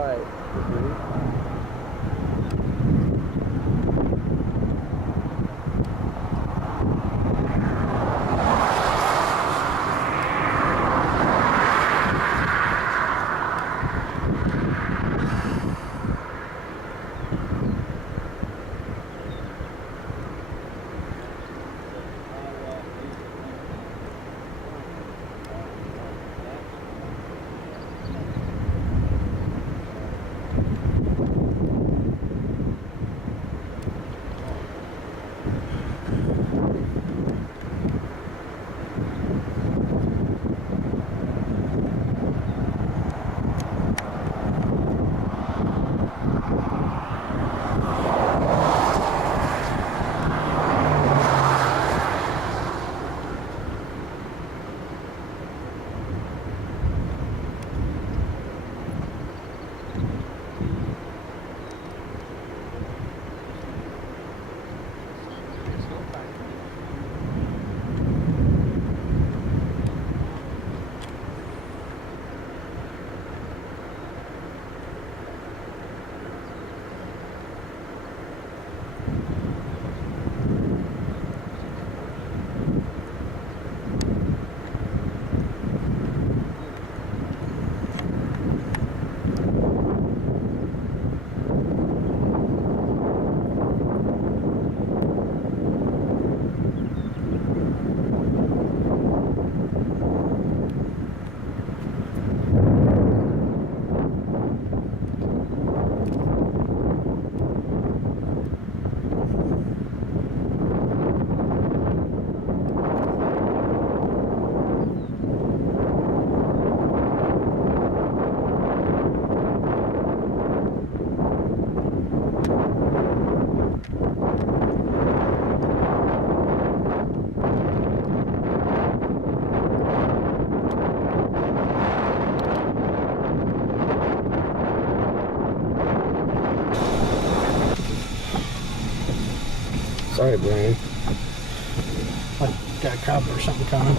Right. Sorry, Brian. Like got a cub or something coming.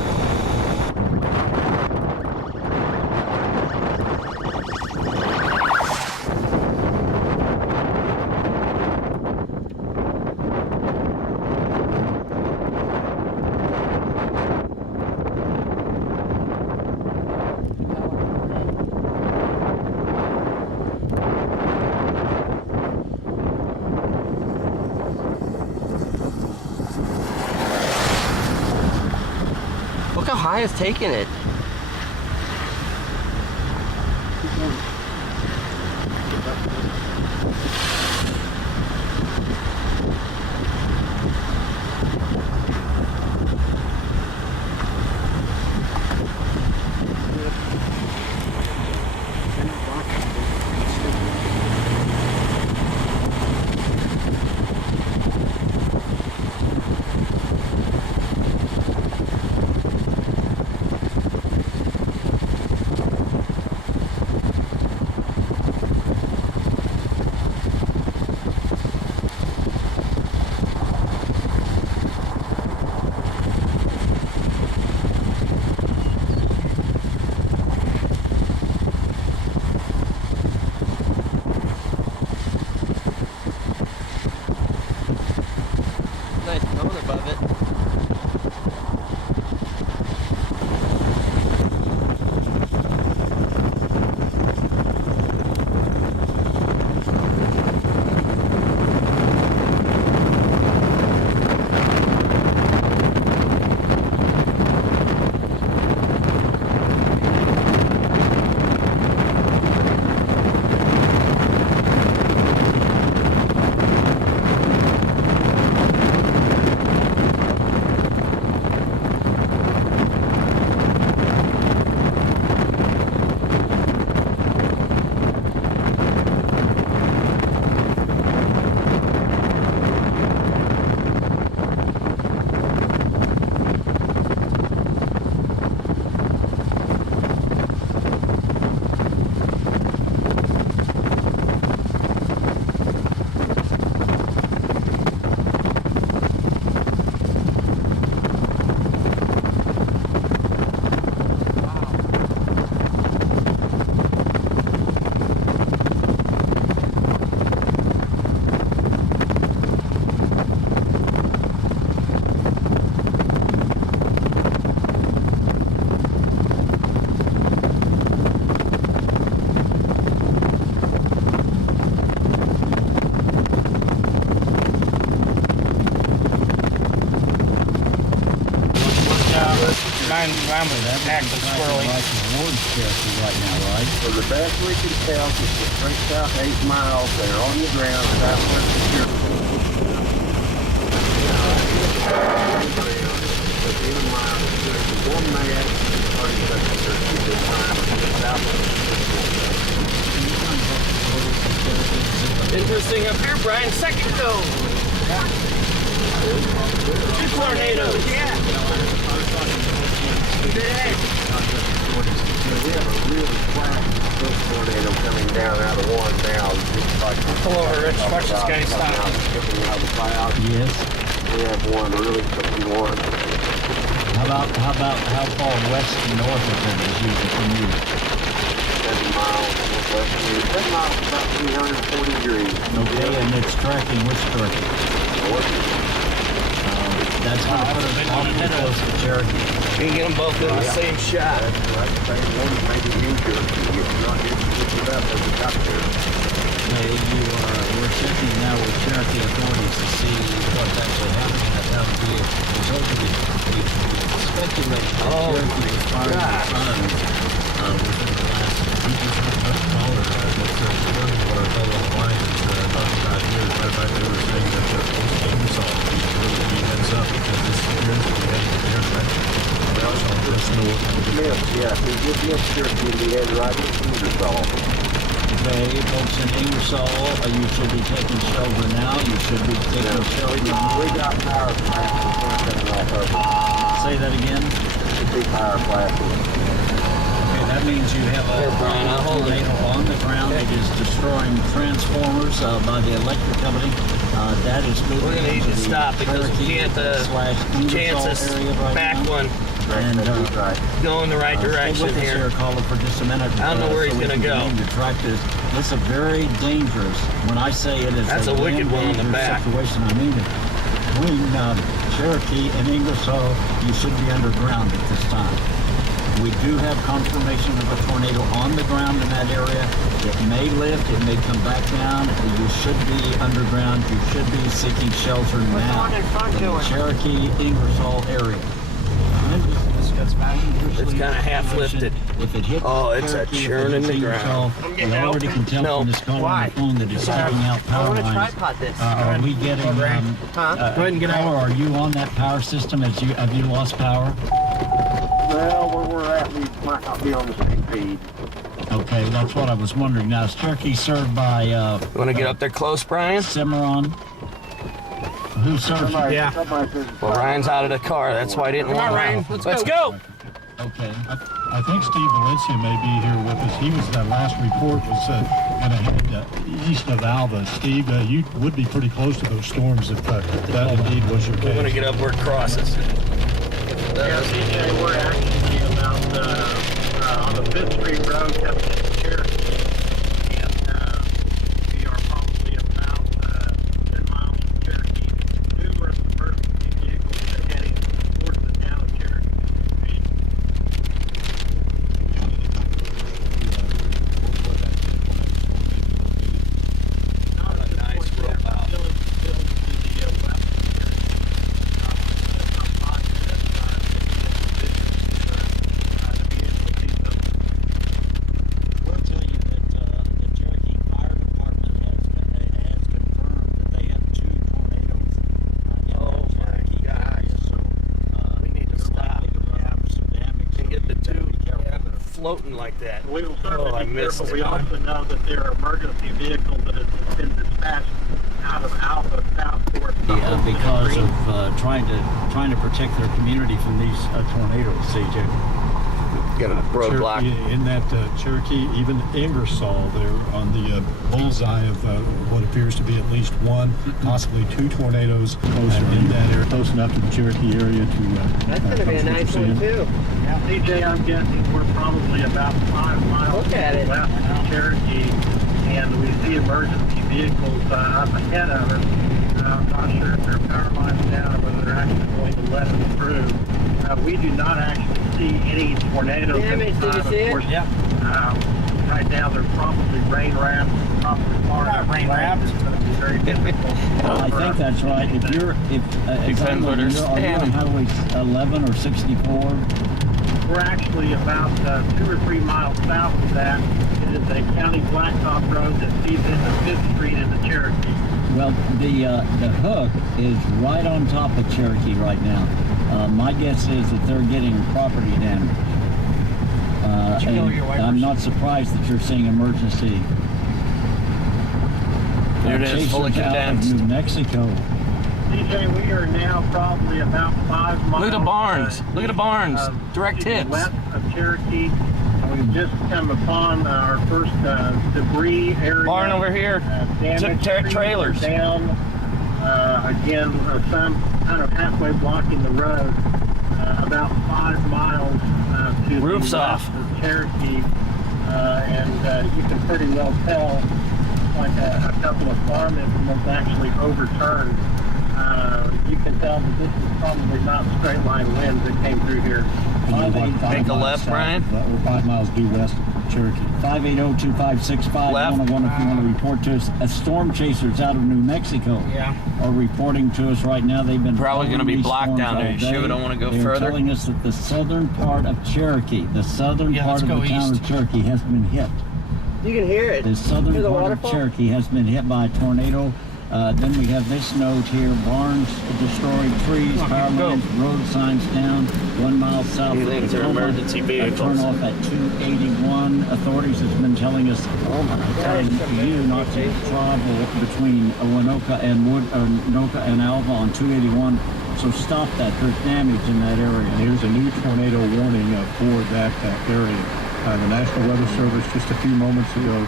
Look how high it's taking it. I'm actually swirling. Right towards Cherokee right now, right? So the best we can tell is the straight south 8 miles. They're on the ground southwest of Cherokee. One man, 30 seconds, this time, Interesting up here, Brian. Second go. 2 tornadoes. Yeah. We have a really flat tornado coming down out of one now. Pull over, Rich. Watch this guy stop. Yes. We have one really tricky one. How far west and north of it is usually from you? 7 miles northwest of you. 7 miles, about 340 degrees. Okay, and it's tracking which direction? That's going to put us awfully close to Cherokee. You can get them both in the same shot. That's right. Same one, maybe easier. It's not just about as it got there. Okay, we're checking now with Cherokee authorities to see what's actually happening. That's how the result of it. We speculate that Cherokee was firing the sun within the last much smaller. That's what our fellow Lions talking about here. As a matter of fact, they were saying that the game saw really be heads up because this appears to be heading to their direction. Yeah, we just missed Cherokee and we headed right into Ingersoll. Okay, folks in Ingersoll, you should be taking shelter now. You should be taking shelter now. We got power flashes off of it. Say that again. Should be power flashes. Okay, that means you have a tornado on the ground. It is destroying transformers by the electric company. That is moving. We're going to need to stop because we can't chances back one and go in the right direction stay with here. Us here, caller, for just a minute. I don't know where he's going to go. This is very dangerous. When I say it is that's a wicked one on the back. Situation, I mean it. Between Cherokee and Ingersoll, you should be underground at this time. We do have confirmation of a tornado on the ground in that area. It may lift, it may come back down. You should be underground. You should be seeking shelter now in the Cherokee, Ingersoll area. It's kind of half lifted. If it hits it's a churn in the ground. We already can tell from this caller on the phone that it's tapping out power lines. tripod this. Are we getting? Go ahead and get out. Are you on that power system? Have you lost power? Well, where we're at, we might not be on the same feed. Okay, that's what I was wondering. Now, is Cherokee served by? You want to get up there close, Brian? Cimarron. Who serves? Yeah. Well, Ryan's out of the car. That's why I didn't want Ryan. Let's go. Okay. I think Steve Valencia may be here with us. He was, that last report was going to head east of Alva. Steve, you would be pretty close to those storms if that indeed was your case. We're going to get up where it crosses. Yeah, CJ, we're actually about on the 5th Street Road coming into Cherokee, and we are probably about 10 miles from Cherokee. Numerous emergency vehicles are heading towards the town of Cherokee. What a nice rope out. Floating like that. We will certainly I be missed careful. it. We also know that there are emergency vehicles that have been dispatched out of Alpha south towards because of trying to protect their community from these tornadoes, CJ. Got a roadblock. In that Cherokee, even Ingersoll, they're on the bullseye of what appears to be at least one, possibly two tornadoes in that area, close enough to the Cherokee area to. That's going to be a nice one too. Yeah, CJ, I'm guessing we're probably about 5 miles west of Cherokee, and we see emergency vehicles up ahead of us. I'm not sure if their power line's down or whether they're actually going to let us through. We do not actually see any tornadoes. Damage, did you see it? Yep. Right now, they're probably rain wraps, probably far enough rain wraps. It's going to be very difficult. I think that's right. If you're, Depends where they're are you on standing. Highway 11 or 64? we're actually about 2 or 3 miles south of that. It is a county blacktop road that feeds into 5th Street into Cherokee. Well, the hook is right on top of Cherokee right now. My guess is that they're getting property damage. Did you know your wipers? I'm not surprised that you're seeing emergency. There it is, chasers fully out of condensed. New Mexico. DJ, we are now probably about 5 miles. Look at the barns. Look at the barns. Direct hits. West of Cherokee. We've just come upon our first debris area. Barn over here. Damaged trees Trailers. down. Again, some kind of halfway blocking the road. About 5 miles to Roof's the off. west of Cherokee, and you can pretty well tell, like a couple of farm implements actually overturned. You can tell that this is probably not straight line winds that came through here. Make a left, Brian. We're 5 miles due west of Cherokee. 580-2565. Left. 101 if you want to report to us. Storm chasers out of New Mexico are reporting to us right now. They've been Probably going to be following blocked these down there. You storms all sure we day. don't want to go They're further? telling us that the southern part of Cherokee, the southern Yeah, part let's of go the town east. of Cherokee has been hit. You can hear it. The southern Hear the part waterfall? of Cherokee has been hit by a tornado. Then we have this note here: barns destroyed, trees, power lines, road signs down. 1 mile south You of think they're Tacoma. emergency A vehicles? turn off at 281. Authorities has been telling us, telling you not to travel between Winoka and Winoka and Alva on 281. So stop that. There's damage in that area. And here's a new tornado warning for that area. The National Weather Service just a few moments ago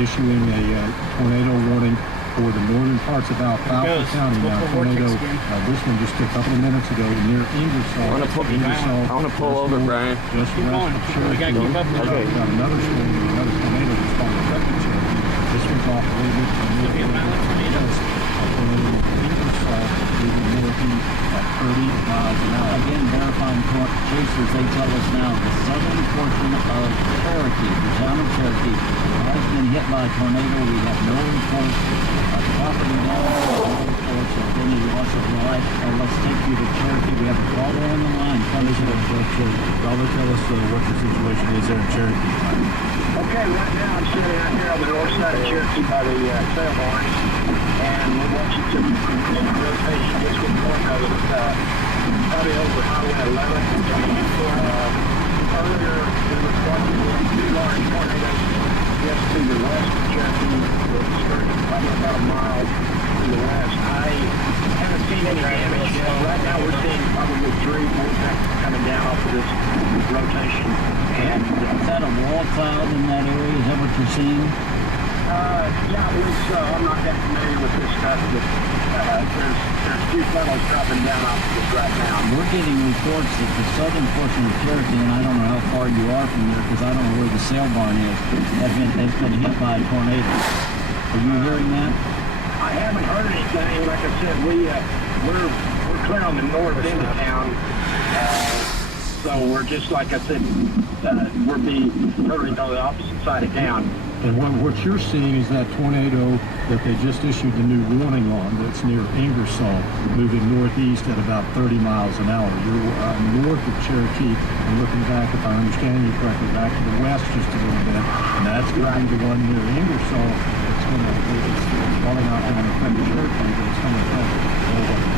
issuing a tornado warning for the northern parts of Alfalfa County. Now, tornado, this one just a couple of minutes ago near Ingersoll. I want to pull over, Brian. Just west of Cherokee. Okay. Got another storm, another tornado that's probably affecting Cherokee. This one's off a little bit from Ingersoll, moving northeast at 30 miles an hour. Again, verifying chasers, they tell us now the southern portion of Cherokee, the town of Cherokee, has been hit by a tornado. We have no reports of property damage, no reports of any loss of life. Let's take you to Cherokee. We have a caller on the line. Robert, tell us what the situation is there in Cherokee. Okay, right now I'm sitting out here on the north side of Cherokee by the sail barns, and we're watching some rotation. This one point of it, probably over Highway 11. Earlier, we were watching two large tornadoes just to the west of Cherokee, probably about a mile to the west. I haven't seen any damage yet. Right now we're seeing probably 3 vortexes coming down off of this rotation. And Is that a wall cloud in that area? Is that what you're seeing? yeah, it was, I'm not that familiar with this stuff, but there's 2 funnels dropping down off of this right now. We're getting reports that the southern portion of Cherokee, and I don't know how far you are from there because I don't know where the sail barn is, has been hit by a tornado. Are you hearing that? I haven't heard anything. Like I said, we're clear on the north end of town. So we're just, like I said, we're being totally on the opposite side of town. And what you're seeing is that tornado that they just issued the new warning on that's near Ingersoll, moving northeast at about 30 miles an hour. You're north of Cherokee and looking back, if I understand you correctly, back to the west just a little bit. And that's going to be the one near Ingersoll. It's probably not going to affect Cherokee, but it's going to affect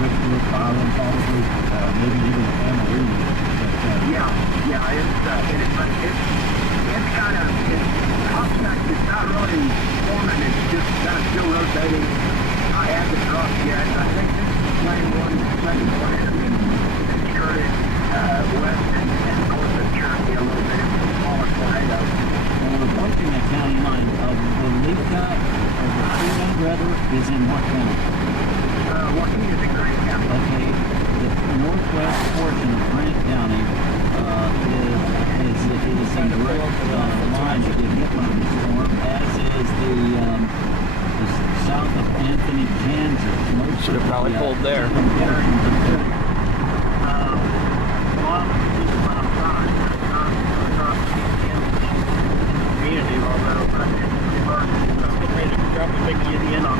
Driftwood, Byron probably, maybe even Amarillo. It's kind of, it's not really forming, it's just kind of still rotating. I haven't dropped yet. I think this is the same one, second tornado that skirted west and north of Cherokee a little bit. It's a smaller tornado. Well, we're approaching the county line of the Lika, or the Freeman, rather, is in what county? Joaquin is in Grant County. Okay, the northwest portion of Grant County is in direct line to get hit by the storm, as is the south of Anthony, Kansas. Most Should have probably pulled there. Comparing the two. Community, although drop a big Indian on